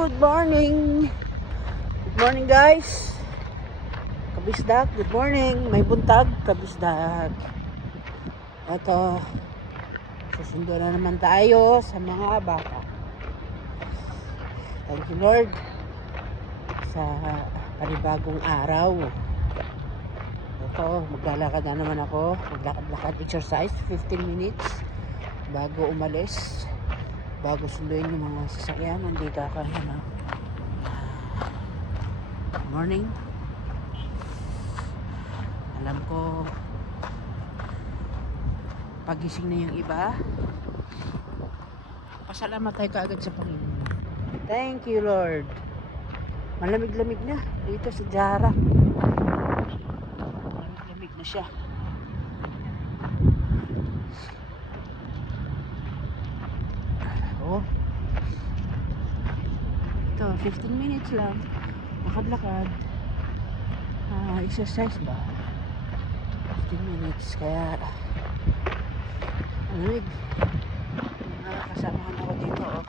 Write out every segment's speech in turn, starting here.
Good morning! Good morning guys! Kabisdak, good morning! May buntag, kabisdak. Ito, susundo na naman tayo sa mga bata. Thank you Lord sa panibagong araw. Ito, maglalakad na naman ako. Maglakad-lakad, exercise, 15 minutes bago umalis. Bago sunduin yung mga sasakyan, nandito ako. Good morning. Alam ko, pagising na yung iba. Pasalamat tayo kaagad sa Panginoon. Thank you, Lord. Malamig-lamig na dito sa Jara. Malamig-lamig na siya. Oh. Ito, 15 minutes lang. Lakad-lakad. Exercise ba? 15 minutes. Kaya, malamig. Nakakasamahan ako dito, oh.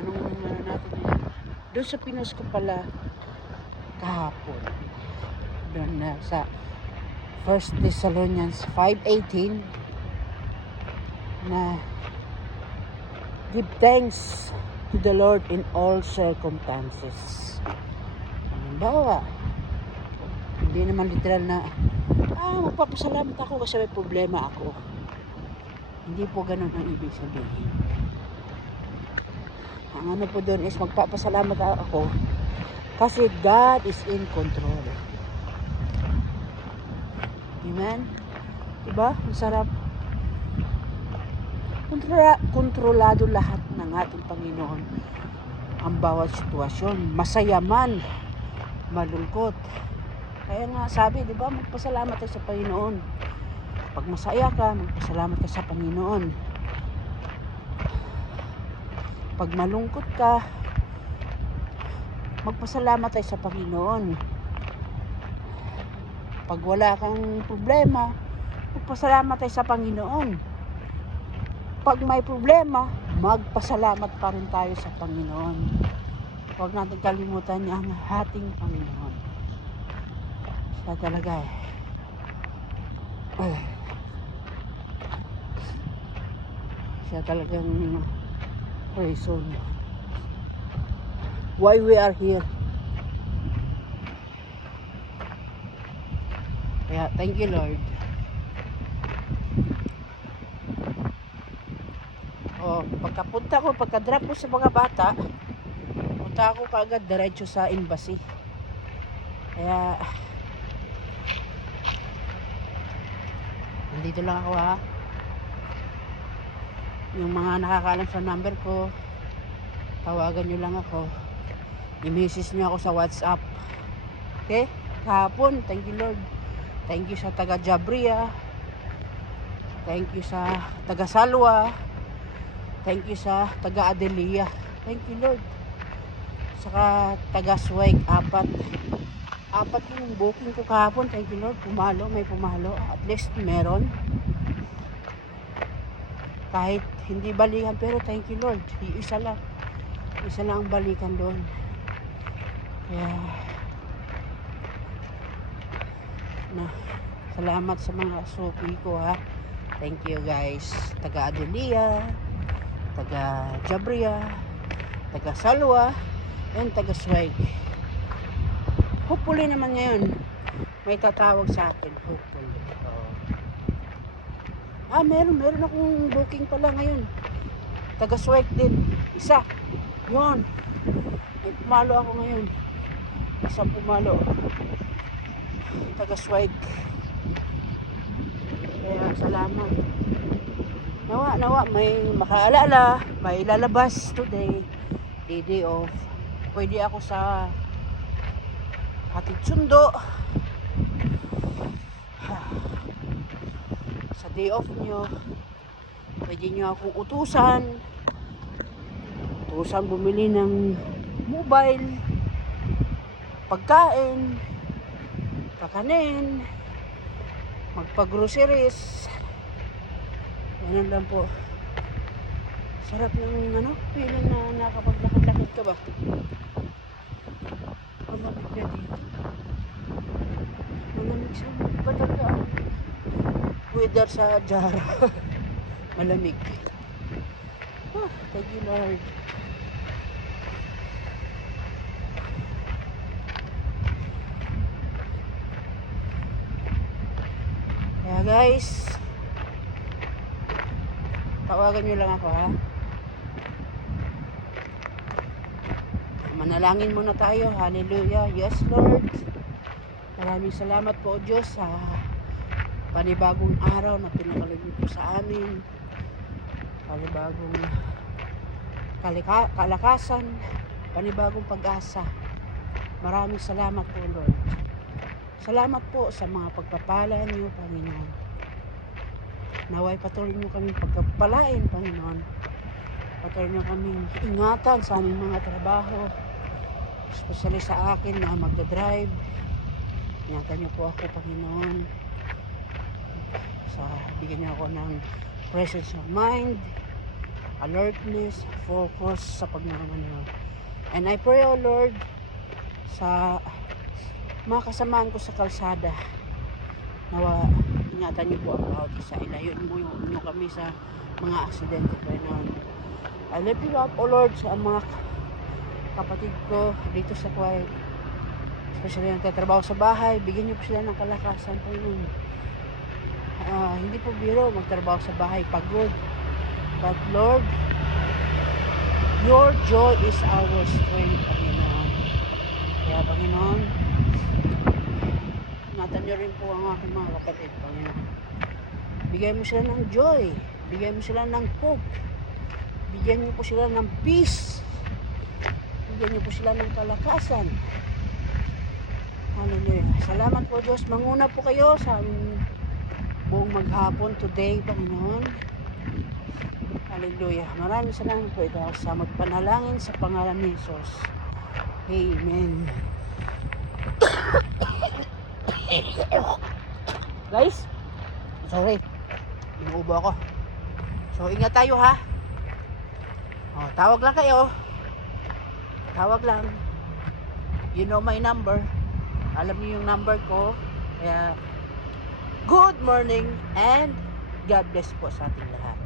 Anong natin yan? Doon sa Pinos ko pala kahapon. Doon na sa 1 Thessalonians 5:18 na give thanks to the Lord in all circumstances. Halimbawa, hindi naman literal na magpapasalamat ako kasi may problema ako. Hindi po ganun ang ibig sabihin. Ang ano po doon is magpapasalamat ako kasi God is in control. Amen? Diba? Masarap. Kontrolado lahat ng ating Panginoon ang bawat sitwasyon, masaya man, malungkot. Kaya nga sabi, di ba, magpasalamat tayo sa Panginoon. Pag masaya ka, magpasalamat ka sa Panginoon. Pag malungkot ka, magpasalamat tayo sa Panginoon. Pag wala kang problema, magpasalamat tayo sa Panginoon. Pag may problema, magpasalamat pa rin tayo sa Panginoon. Huwag natin kalimutan niya ang ating Panginoon. Siya talaga siya talagang reason why we are here. Kaya thank you Lord. Pagka-drop ko sa mga bata, punta ako kaagad diretso sa embassy. Kaya nandito lang ako ha. Yung mga nakakaalam sa number ko, tawagan nyo lang ako. I-message nyo ako sa WhatsApp. Okay? Kahapon, thank you Lord. Thank you sa taga Jabria. Thank you sa taga Salwa. Thank you sa taga Adelia. Thank you Lord. Saka taga Swag, apat yung booking ko kahapon. Thank you Lord. May pumalo. At least meron. Kahit hindi balikan, pero thank you Lord. Isa lang ang balikan doon. Kaya salamat sa mga suki ko ha. Thank you guys. Taga Adelia, taga Jabria, taga Salwa, and taga Swag. Hopefully naman ngayon may tatawag sa akin. Hopefully. Meron akong booking pala ngayon. Taga Swag din. Isa. Yun. May pumalo ako ngayon. Isang pumalo. Taga Swag. Kaya salamat. Nawa may makaalala, may lalabas today. Day off. Pwede ako sa hatid sundo. Sa day off nyo, pwede nyo akong utusan bumili ng mobile, pagkain, kakanin, magpa-groceries. Ganun lang po. Sarap ng ano, feeling na nakapaglakad-lakad ka ba? Malamig na dito. Malamig siya. Ba talaga ang weather sa Jara? Malamig. Oh, thank you Lord. Kaya guys, tawagan nyo lang ako ha. Manalangin muna tayo. Hallelujah. Yes Lord. Maraming salamat po Diyos sa panibagong araw na pinakalig po sa amin. Panibagong kalakasan. Panibagong pag-asa. Maraming salamat po Lord. Salamat po sa mga pagpapala niyo Panginoon. Naway patuloy niyo kaming pagpapalain Panginoon. Patuloy niyo kaming ingatan sa aming mga trabaho. Especially sa akin na magdadrive. Ingatan niyo po ako Panginoon. Bigyan niyo ako ng presence of mind, alertness, focus sa pagmamaneho niyo. And I pray, O Lord, sa mga kasamaan ko sa kalsada, nawa ingatan niyo po ang bawat isa. Ilayo niyo kami sa mga aksidente, Panginoon. I lift you up, O Lord, sa mga kapatid ko dito sa Kuwait, especially yung tatrabaho sa bahay. Bigyan niyo po sila ng kalakasan, Panginoon. Hindi po biro magtrabaho sa bahay, pagod. But Lord, your joy is our strength, Panginoon. Kaya Panginoon, ingatan niyo rin po ang aking mga kapatid, Panginoon. Bigyan mo sila ng joy, bigyan mo sila ng hope, bigyan niyo po sila ng peace, bigyan niyo po sila ng kalakasan. Hallelujah. Salamat po Diyos. Manguna po kayo sa aming buong maghapon today, Panginoon. Hallelujah. Maraming salamat po ito sa magpanalangin sa pangalan ni Jesus. Amen. Guys, sorry. Inuubo ako. So, ingat tayo ha. Tawag lang kayo. Tawag lang. You know my number. Alam niyo yung number ko. Kaya, good morning and God bless po sa ating lahat.